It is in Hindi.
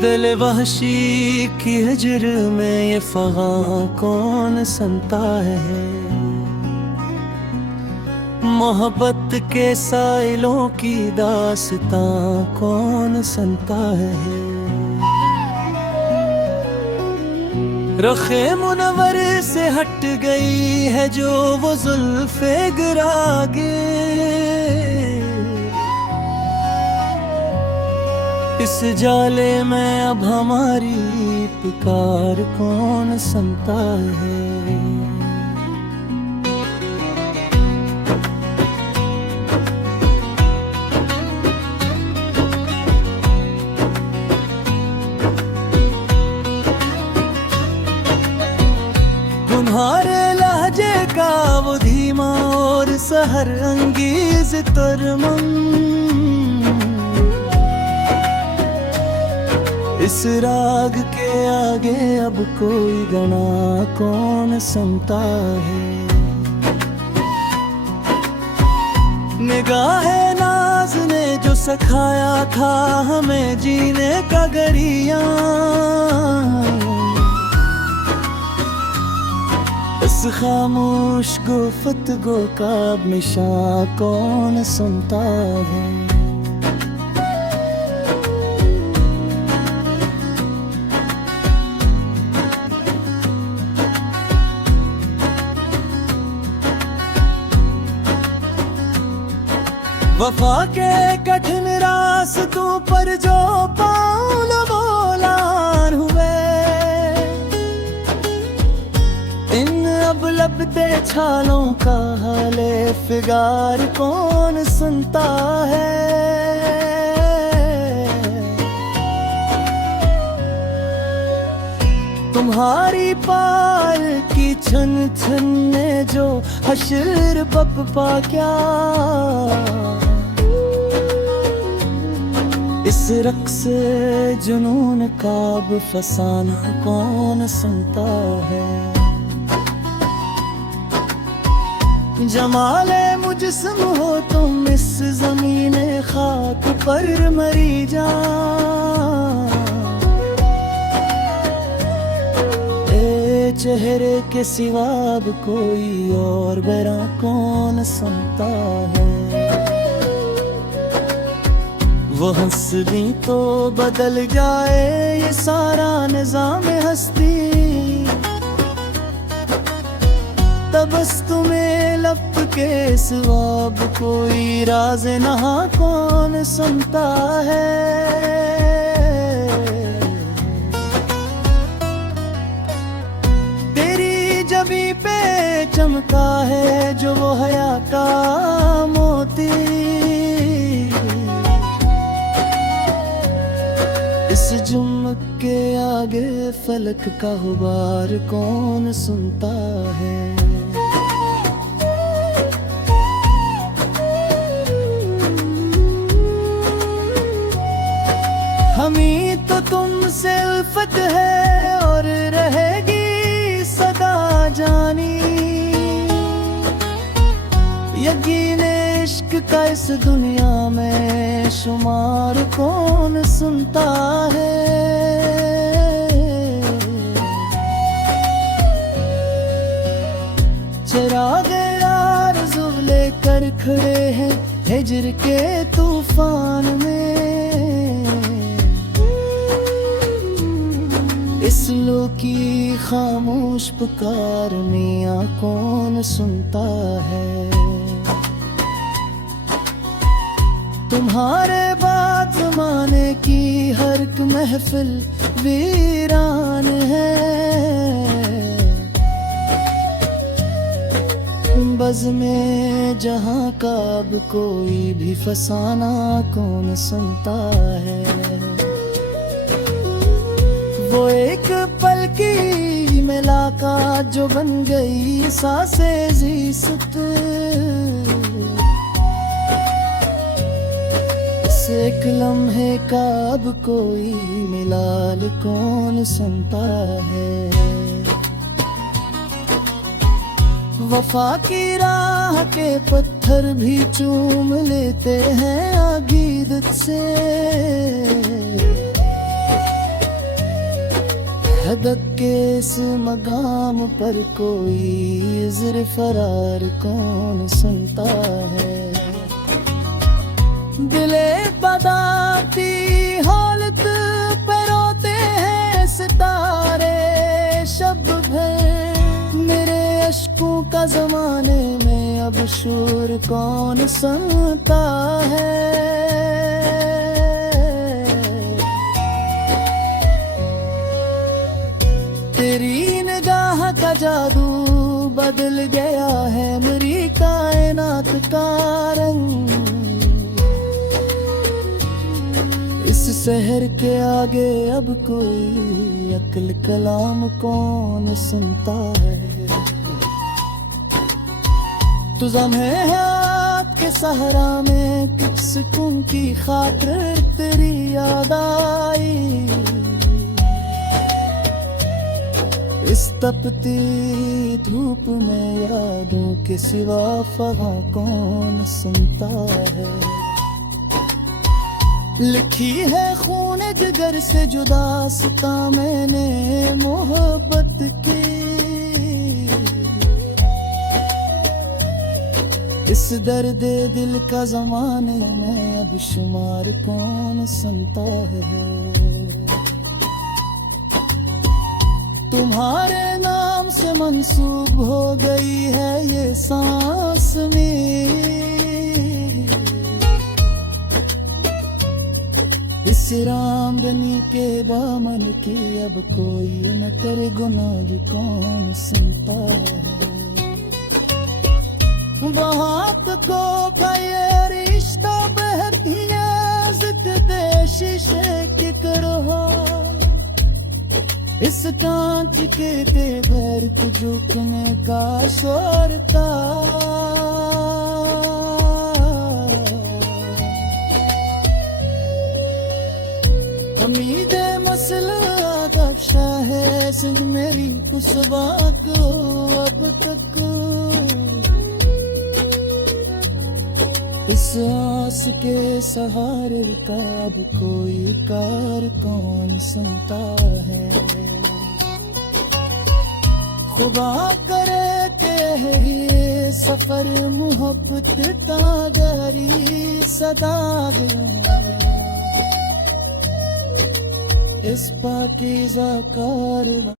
दिल वहशी की हिजर में ये फगा कौन सुनता है। मोहब्बत के साइलों की दास्तां कौन सुनता है। रखे मुनवर से हट गई है जो वो जुल्फे गिरागे। इस जाले में अब हमारी पुकार कौन सुनता है। तुम्हारे लहजे का वो धीमा और सहर अंगीज तुरमम, इस राग के आगे अब कोई गना कौन सुनता है। निगाहे नाज ने जो सिखाया था हमें जीने का गरिया, इस खामोश गुफ्तगू का मिशा कौन सुनता है। वफा के कठिन रास्तों पर जो पाँव न बोलार हुए, इन अब लपते छालों का हाले फिगार कौन सुनता है। तुम्हारी पाल की छन छन ने जो हशर बपा क्या, इस रक्स जुनून का अब फसाना कौन सुनता है। जमाले मुजस्म हो तुम इस ज़मीने खाक पर मरी जा, ए चेहरे के सिवा अब कोई और बरा कौन सुनता है। वो हंसदी तो बदल जाए ये सारा निज़ाम हस्ती, तबस्सुम में लब के सिवा कोई राज नहा कौन सुनता है। तेरी जबी पे चमका है जो वो हया का मोती, इस जुम्मक के आगे फलक का गुबार कौन सुनता है। हमी तो तुमसे उल्फत है और रहेगी सदा जानी, यकीन इश्क का इस दुनिया में शुमार कौन सुनता है। चिरागे आरज़ू लेकर खड़े हैं हिज्र के तूफान में, इस लो की खामोश पुकार मियाँ कौन सुनता है। तुम्हारे बाद ज़माने की हर एक महफिल वीरान है, बज़ में जहाँ का अब कोई भी फसाना कौन सुनता है। वो एक पल की मुलाकात जो बन गई सांसे ज़ीसत, एक लम्हे का अब कोई मिलाल कौन सुनता है। वफा की राह के पत्थर भी चूम लेते हैं अकीदत से, धधक के इस मकाम पर कोई ज़िर फरार कौन सुनता है। दिले बदाती हालत पे रोते हैं सितारे शब भर। मेरे अश्कों का ज़माने में अब शोर कौन सुनता है। तेरी निगाह का जादू बदल गया है मेरी कायनात का रंग। इस शहर के आगे अब कोई अक्ल कलाम कौन सुनता है। तुझा में हाथ के सहारा में कुछ सुकून की खातिर तेरी याद आई। इस तपती धूप में यादों के सिवा फगा कौन सुनता है। लिखी है खून जिगर से जुदा सिता मैंने मोहब्बत की। इस दर्द दिल का ज़माने में अब शुमार कौन सुनता है। तुम्हारे नाम से मंसूब हो गई है ये सांस मेरी। इस रामधनी के दामन की अब कोई न करे गुनाह कौन सुनता है। बहुत को का ये रिश्ता बहती है जिद शीशे की करो। इस कांच के तेवर को झुकने का शोरता। उम्मीद मसला दक्षा है सिंह मेरी उस बात को अब तक। इस आस के सहारे का अब कोई कार कौन सुनता है। खुदा करे के ये सफर मोहब्बत का जारी सदा इस पाकीज़ा कारवां।